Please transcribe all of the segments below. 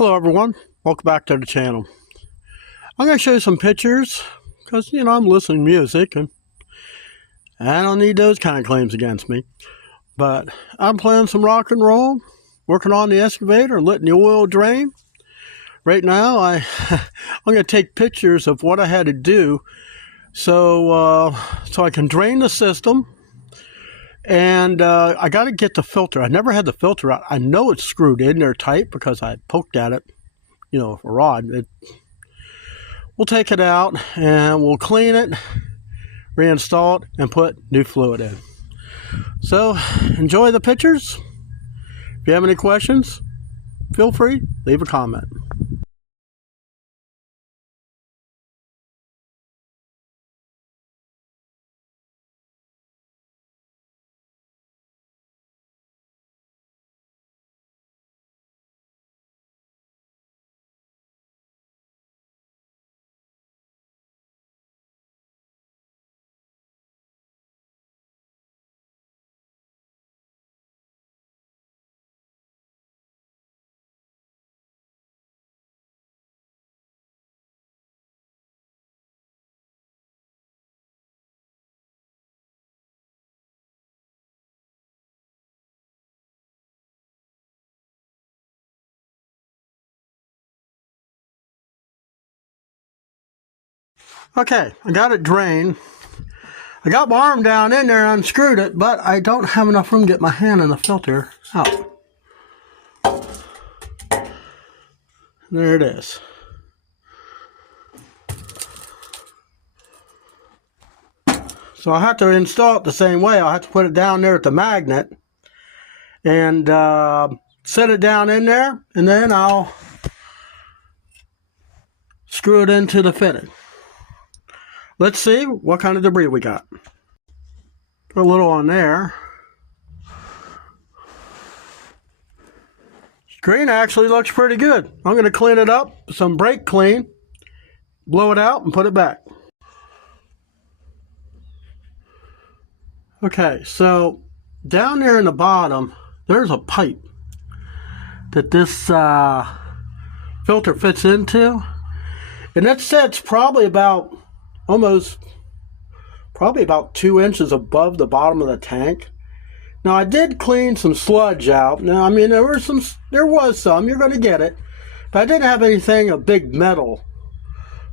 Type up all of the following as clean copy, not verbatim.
Hello everyone, welcome back to the channel. I'm going to show you some pictures because, I'm listening to music and I don't need those kind of claims against me. But I'm playing some rock and roll, working on the excavator, letting the oil drain. Right now I'm going to take pictures of what I had to do so I can drain the system. And I got to get the filter. I never had the filter out. I know it's screwed in there tight because I poked at it, with a rod. We'll take it out and we'll clean it, reinstall it, and put new fluid in. So enjoy the pictures. If you have any questions, feel free, leave a comment. Okay, I got it drained. I got my arm down in there and unscrewed it, but I don't have enough room to get my hand in the filter out. There it is. So I have to install it the same way. I'll have to put it down there at the magnet and set it down in there, and then I'll screw it into the fitting. Let's see what kind of debris we got. Put a little on there. Screen actually looks pretty good. I'm going to clean it up with some brake clean, blow it out, and put it back. Okay, so down there in the bottom, there's a pipe that this filter fits into. And that sets probably about 2 inches above the bottom of the tank. Now I did clean some sludge out. Now there was some, you're going to get it, but I didn't have anything of big metal.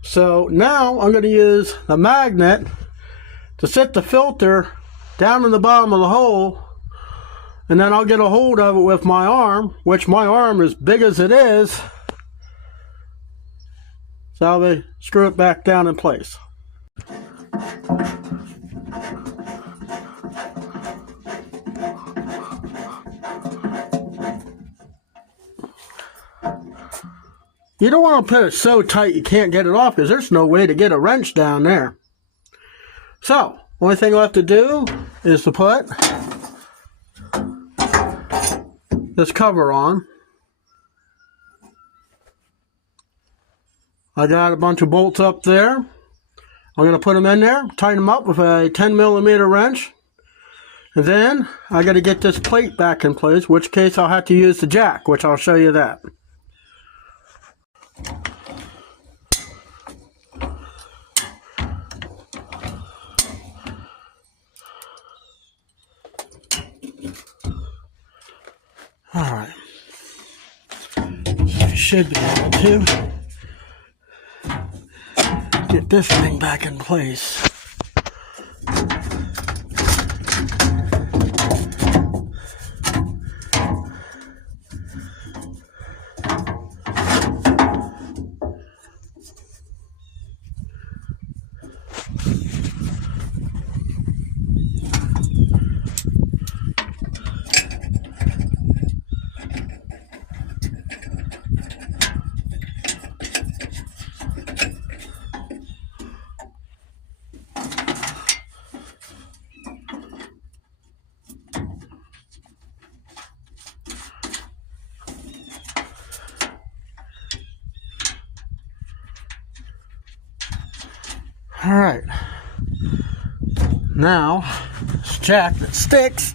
So now I'm going to use the magnet to set the filter down in the bottom of the hole, and then I'll get a hold of it with my arm, which my arm is big as it is. So I'll screw it back down in place. You don't want to put it so tight you can't get it off because there's no way to get a wrench down there. So, only thing left to do is to put this cover on. I got a bunch of bolts up there. I'm going to put them in there, tighten them up with a 10mm wrench. And then I got to get this plate back in place, which case I'll have to use the jack, which I'll show you that. Alright, so you should be able to get this thing back in place. Alright, now this jack that sticks.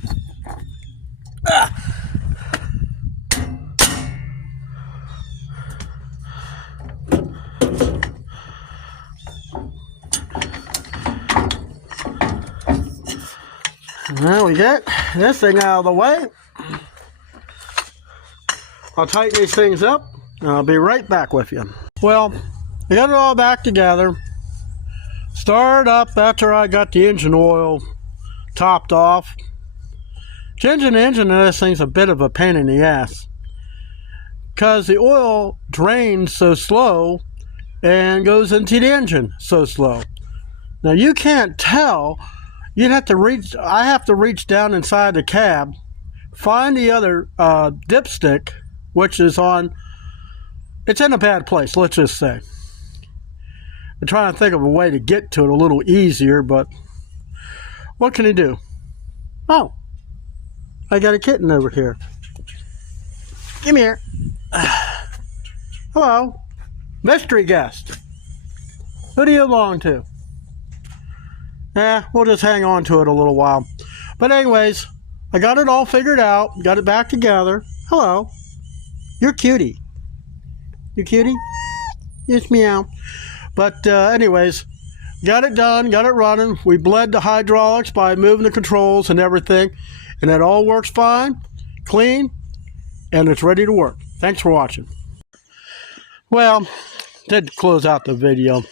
Now we get this thing out of the way. I'll tighten these things up and I'll be right back with you. Well, I got it all back together. Started up after I got the engine oil topped off. Changing the engine of this thing's a bit of a pain in the ass, because the oil drains so slow and goes into the engine so slow. Now you can't tell. I have to reach down inside the cab, find the other dipstick, which is it's in a bad place, let's just say. I'm trying to think of a way to get to it a little easier, but what can you do? Oh, I got a kitten over here. Come here. Hello. Mystery guest. Who do you belong to? We'll just hang on to it a little while. But anyways, I got it all figured out. Got it back together. Hello. You're cutie. You cutie? Yes, meow. But anyways, got it done. Got it running. We bled the hydraulics by moving the controls and everything. And it all works fine, clean, and it's ready to work. Thanks for watching. Well, did close out the video.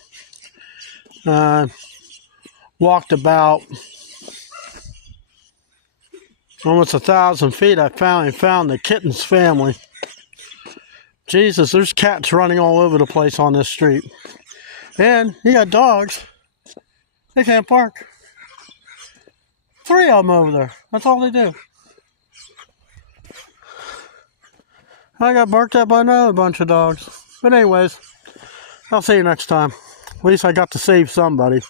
Walked about almost 1,000 feet. I finally found the kitten's family. Jesus, there's cats running all over the place on this street. And you got dogs. They can't bark. 3 of them over there. That's all they do. I got barked at by another bunch of dogs. But anyways, I'll see you next time. At least I got to save somebody.